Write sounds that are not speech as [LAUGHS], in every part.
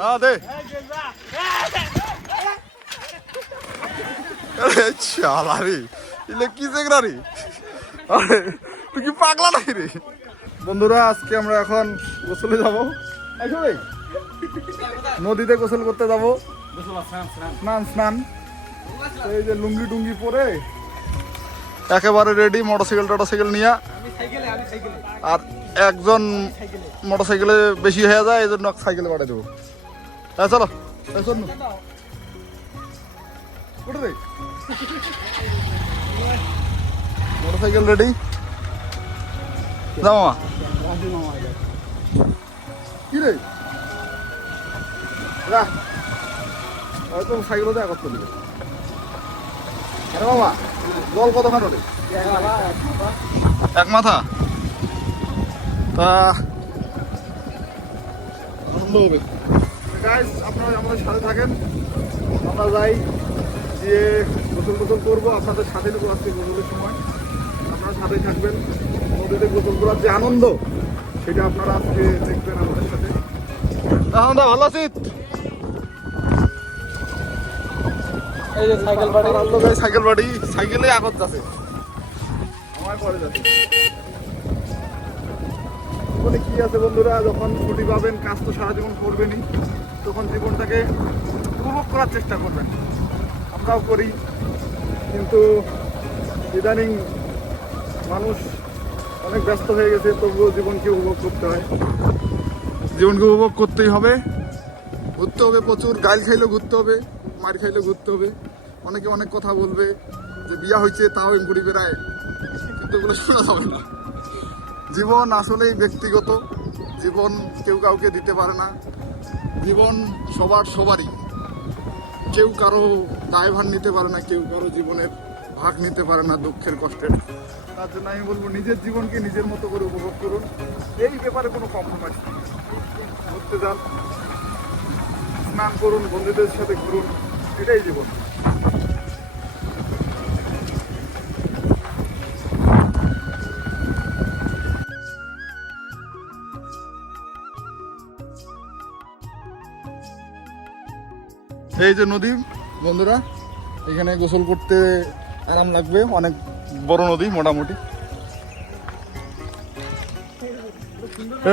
হ্যাঁ দে আরে চালা রে ইলে কি জেগরা রে আরে, তুই কি পাগলা নাকি রে? বন্ধুরা, আজকে আমরা এখন গোসলে যাব। নদীতে গোসল করতে যাব। স্নান স্নান। এই যে লুঙ্গি টুঙ্গি পরে একেবারে রেডি মোটরসাইকেল টোটরসাইকেল নিয়ে। আর একজন মোটরসাইকেলে বেশি হয়ে যায়, এই জন্য সাইকেলে পাঠিয়ে দেবো। হ্যাঁ চলো শোন কোটে রে মোটরসাইকেল রেডি যাও মামা কি রে হয়তো সাইকেলও দেখা করতে দিবে আরে বাবা জল কতখান ওঠে এক মাথা তা আনন্দ হবে গাইস আপনারা আমাদের সাথে থাকেন। আমরা যাই যে গোসল গোসল করব। আপনাদের সাথে নেব আজকে গোসলের সময়। আপনারা সাথেই থাকবেন। নদীতে গোসল করার যে আনন্দ সেটা আপনারা আজকে দেখবেন আমাদের সাথে। আনন্দ ভালো আছিস? এই যে সাইকেল বাড়ি। সাইকেল বাড়ি। সাইকেলে আগত যাচ্ছে। আমার পরে যাচ্ছে। জীবনে কি আছে বন্ধুরা? যখন ছুটি পাবেন কাজ তো সারা জীবন করবেনই। তখন জীবনটাকে উপভোগ করার চেষ্টা করবেন। আমরাও করি, কিন্তু ইদানিং মানুষ অনেক ব্যস্ত হয়ে গেছে, তবুও জীবনকে উপভোগ করতে হয়। জীবনকে উপভোগ করতেই হবে। ঘুরতে হবে প্রচুর গাইল খাইলেও ঘুরতে হবে, মার খাইলেও ঘুরতে হবে। অনেকে অনেক কথা বলবে যে বিয়া হয়েছে, তাও ঘুরি বেড়ায়। কিন্তু ওগুলো শোনা যাবে না। জীবন আসলেই ব্যক্তিগত। জীবন কেউ কাউকে দিতে পারে না। জীবন সবার সবারই। কেউ কারও দায়ভার নিতে পারে না, কেউ কারও জীবনের ভাগ নিতে পারে না দুঃখের কষ্টের। তার জন্য আমি বলব, নিজের জীবনকে নিজের মতো করে উপভোগ করুন। এই ব্যাপারে কোনো কম্প্রোমাইজ ঘুরতে যান, স্নান করুন, বন্ধুদের সাথে ঘুরুন, এটাই জীবন। এই যে নদী, বন্ধুরা, এখানে গোসল করতে আরাম লাগবে, অনেক বড় নদী মোটামুটি।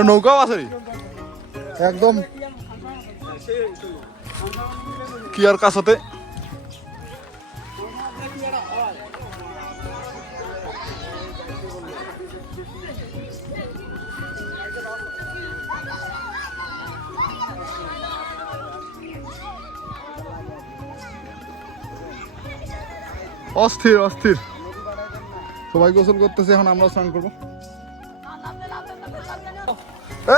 নৌকাও আছে? একদম। কি আর কাছতে অস্থির অস্থির। সবাই গোসল করতেছে, এখন আমরা স্নান করব। এ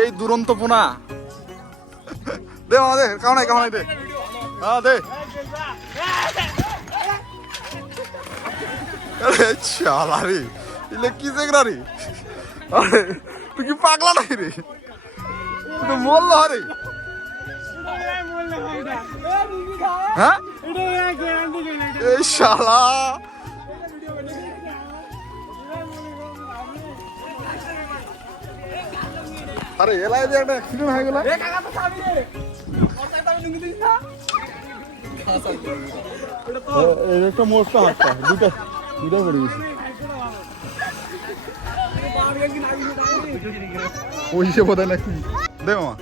এই দুরন্ত পোনা। দে দে নাই নাই, দে। হ্যাঁ দে। আরে আরে, তুই কি পাগলা নাকি রে? তুই হ্যাঁ? এই শালা। আরে এলাই যে একটা অ্যাক্সিডেন্ট হয়ে গেল। এই একটা মোটটা হাতটা দুটো দুটো পড়ে গেছে পয়সা বোধ নাকি। দে মামা।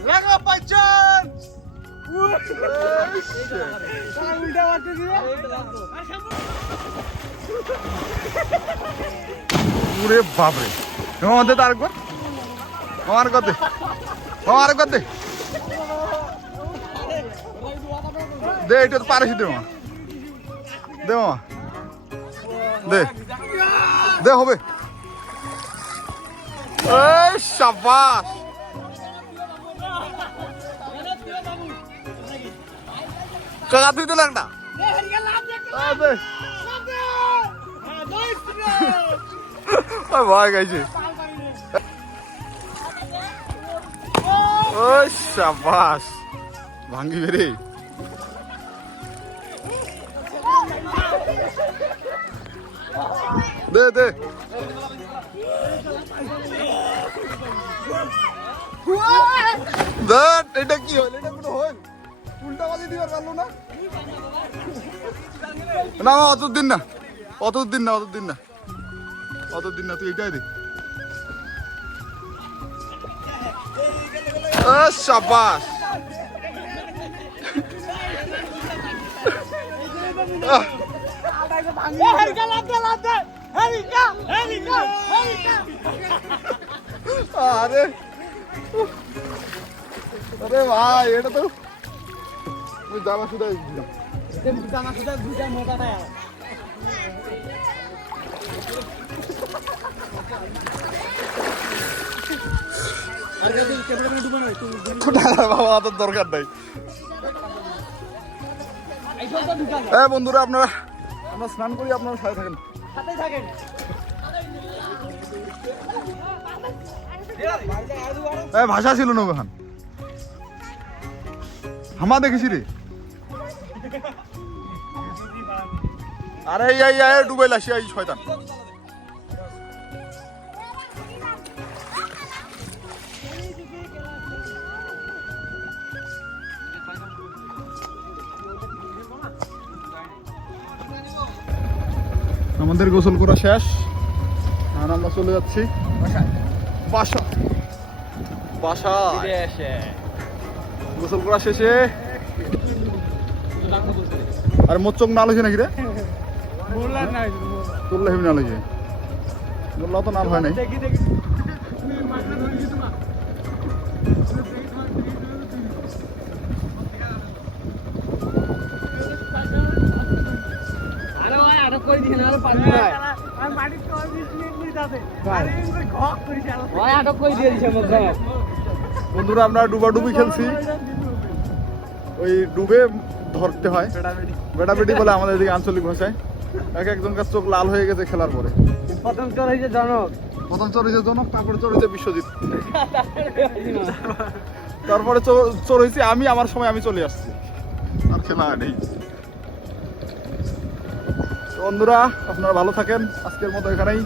পুরে বাপরে। আমাদের তো আরেকবার আমার কতে আমার আরেকবার দে। দে, এটা তো পারিস দে মামা দে মামা দে। দে, হবে। এই সাবাস কাকা তুই দিলে একটা আ, দে ওই ভয় গেছে ওই সাবাস ভাঙ্গি বেরে দে দে Whoa! দেখ এটা কি হইল এটা কোনো হইল না অত [LAUGHS] দিন না? অত দিন না। অত দিন না। অত দিন না, তুই এটাই দে। আরে আরে ভাই, এটা তো ওই জামা তোর দরকার নাই। হ্যাঁ বন্ধুরা, আপনারা আমরা স্নান করি, আপনারা সাথে থাকেন। ভাষা ছিল না ওখান। হামা দেখেছি রে আরে এই ডুবাই লাসি এই শয়তান। আমাদের গোসল করা শেষ। আর আমরা চলে যাচ্ছি। বাসা। বাসা। গোসল করা শেষে আর মোর চোখ না লইছে নাকি রে? তোর হেবি না লইছে বললা তো নাল হয় নাই। বন্ধুরা আমরা ডুবাডুবি খেলছি। ওই ডুবে ধরতে হয়। বেটাবেটি বলে আমাদের এদিকে আঞ্চলিক ভাষায়। এক একজন কাছে চোখ লাল হয়ে গেছে খেলার পরে। প্রথম চোর হয়েছে জনক। প্রথম চড়েছে জনক তারপরে চড়েছে বিশ্বজিৎ। তারপরে চোর- চোর হয়েছে আমি আমার সময় আমি চলে আসছি। আর খেলা নেই। বন্ধুরা আপনারা ভালো থাকেন। আজকের মতো এখানেই।